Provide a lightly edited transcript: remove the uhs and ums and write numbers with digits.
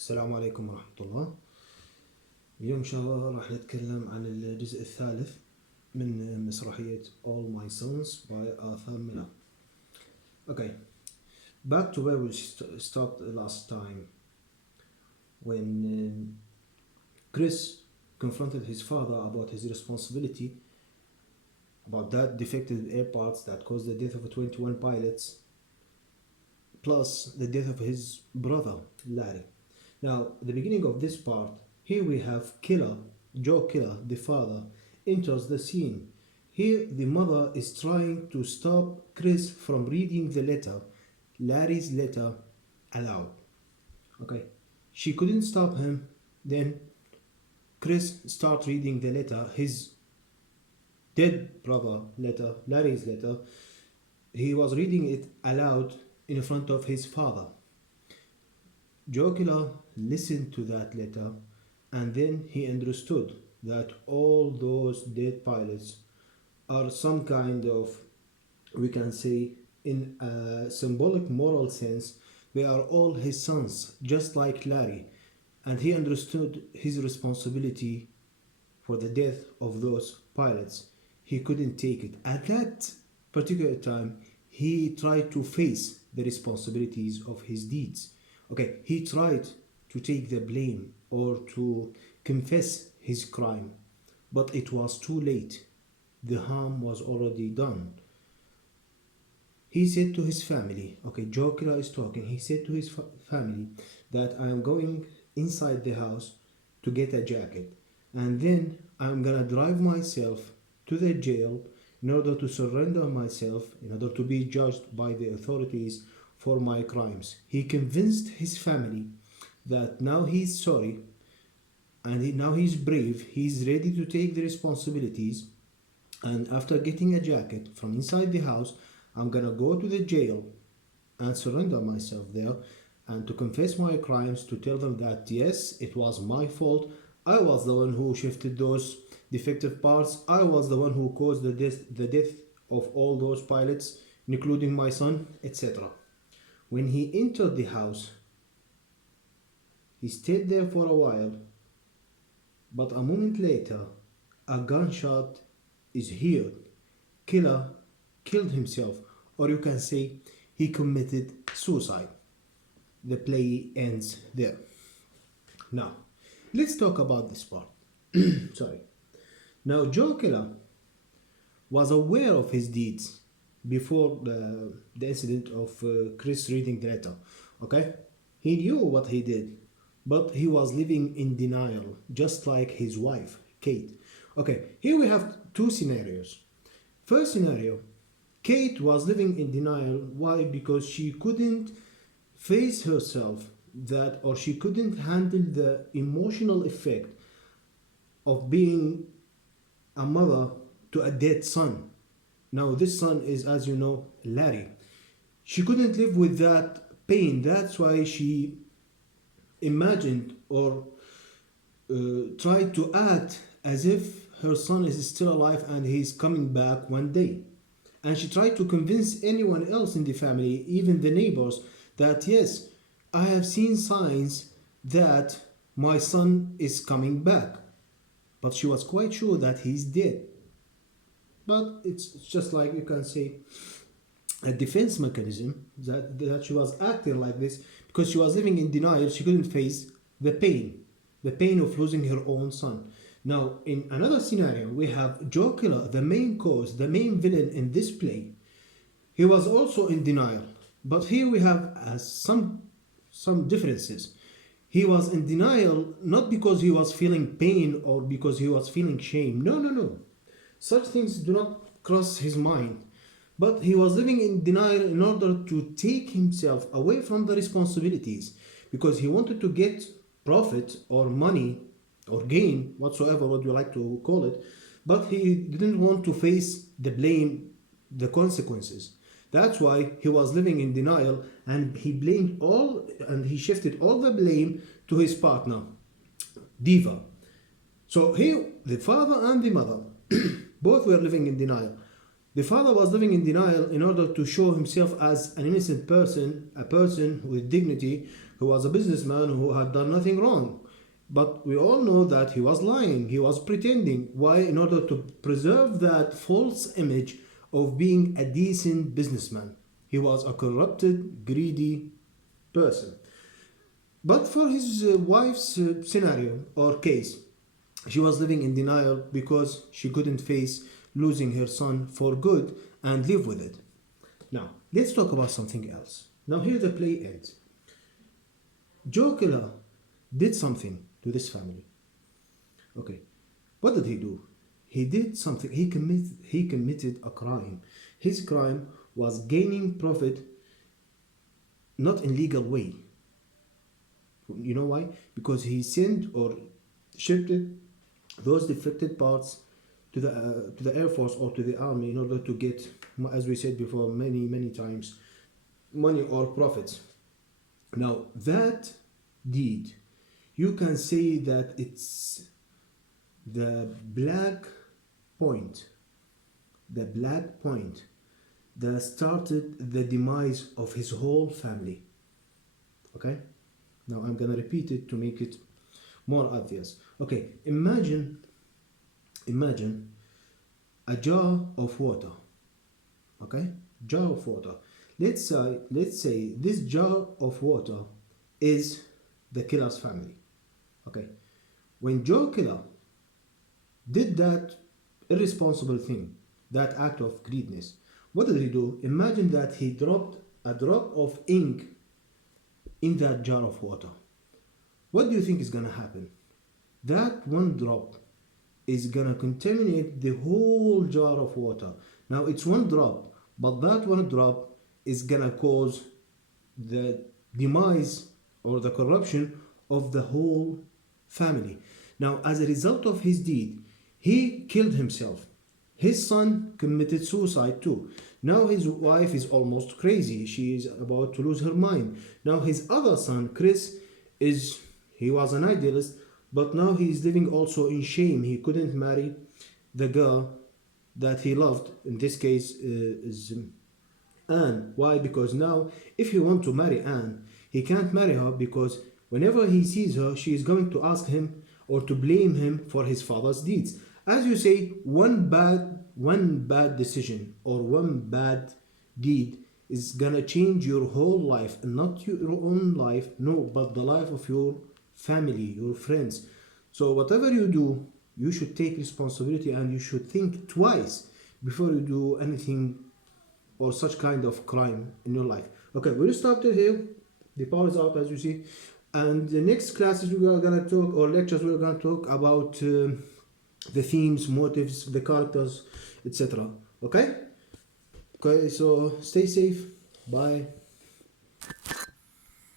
السلام عليكم ورحمة الله. اليوم إن شاء الله راح نتكلم عن الجزء الثالث من مسرحية All My Sons by Arthur Miller. Okay, back to where we stopped last time, when Chris confronted his father about his responsibility about that defective air parts that caused the death of 21 pilots, plus the death of his brother Larry. Now, at the beginning of this part, here we have Joe Killer, the father, enters the scene. Here, the mother is trying to stop Chris from reading the letter, Larry's letter, aloud. Okay, she couldn't stop him. Then Chris starts reading the letter, his dead brother letter, Larry's letter. He was reading it aloud in front of his father. Joe Killer listened to that letter, and then he understood that all those dead pilots are some kind of, we can say, in a symbolic moral sense, they are all his sons, just like Larry, and he understood his responsibility for the death of those pilots. He couldn't take it. At that particular time, he tried to face the responsibilities of his deeds. Okay, he tried to take the blame or to confess his crime, but it was too late. The harm was already done. He said to his family, okay, Joe Killer is talking, he said to his family that I am going inside the house to get a jacket, and then I'm gonna drive myself to the jail in order to surrender myself, in order to be judged by the authorities for my crimes. He convinced his family that now he's sorry and now he's brave, he's ready to take the responsibilities, and after getting a jacket from inside the house, I'm gonna go to the jail and surrender myself there and to confess my crimes, to tell them that yes, it was my fault, I was the one who shifted those defective parts, I was the one who caused the death of all those pilots, including my son, etc. When he entered the house, he stayed there for a while, but a moment later, a gunshot is heard. Killer killed himself, or you can say he committed suicide. The play ends there. Now, let's talk about this part. Sorry. Now, Joe Killer was aware of his deeds before the incident of Chris reading the letter. Okay, he knew what he did, but he was living in denial, just like his wife Kate. Okay, here we have two scenarios. First scenario, Kate was living in denial. Why? Because she couldn't face herself that, or she couldn't handle the emotional effect of being a mother to a dead son. Now, this son is, as you know, Larry. She couldn't live with that pain. That's why she imagined or tried to act as if her son is still alive and he's coming back one day. And she tried to convince anyone else in the family, even the neighbors, that yes, I have seen signs that my son is coming back. But she was quite sure that he's dead. But it's just like, you can say, a defense mechanism that she was acting like this because she was living in denial. She couldn't face the pain of losing her own son. Now, in another scenario, we have Joe Killer, the main cause, the main villain in this play. He was also in denial, but here we have some differences. He was in denial not because he was feeling pain or because he was feeling shame. No. Such things do not cross his mind. But he was living in denial in order to take himself away from the responsibilities because he wanted to get profit or money or gain, whatsoever what you like to call it, but he didn't want to face the blame, the consequences. That's why he was living in denial, and he he shifted all the blame to his partner, Diva. So here, the father and the mother both were living in denial. The father was living in denial in order to show himself as an innocent person, a person with dignity, who was a businessman who had done nothing wrong. But we all know that he was lying, he was pretending. Why? In order to preserve that false image of being a decent businessman. He was a corrupted, greedy person. But for his wife's scenario or case, she was living in denial because she couldn't face losing her son for good and live with it. Now, let's talk about something else. Now, here the play ends. Joe Killer did something to this family. Okay, what did he do? He did something. He committed a crime. His crime was gaining profit, not in legal way. You know why? Because he sent or shipped those defected parts to the Air Force or to the Army in order to get, as we said before many times, money or profits. Now that deed, you can say that it's the black point, that started the demise of his whole family. Okay? Now I'm gonna repeat it to make it more obvious. Okay, imagine a jar of water. Okay, jar of water. Let's say this jar of water is the killer's family. Okay, when Joe Killer did that irresponsible thing, that act of greediness, what did he do? Imagine that he dropped a drop of ink in that jar of water. What do you think is gonna happen? That one drop is gonna contaminate the whole jar of water. Now it's one drop, but that one drop is gonna cause the demise or the corruption of the whole family. Now, as a result of his deed, he killed himself. His son committed suicide too. Now his wife is almost crazy. She is about to lose her mind. Now his other son, Chris, he was an idealist, but now he is living also in shame. He couldn't marry the girl that he loved. In this case is Anne. Why? Because now if he wants to marry Anne, he can't marry her because whenever he sees her, she is going to ask him or to blame him for his father's deeds. As you say, one bad decision or one bad deed is gonna change your whole life, and not your own life, no, but the life of your family, your friends. So whatever you do, you should take responsibility and you should think twice before you do anything or such kind of crime in your life. Okay, we'll stop it here. The power is out, as you see. And the next classes we are gonna talk, or lectures we're gonna talk about the themes, motives, the characters, etc. Okay? Okay, so stay safe. Bye.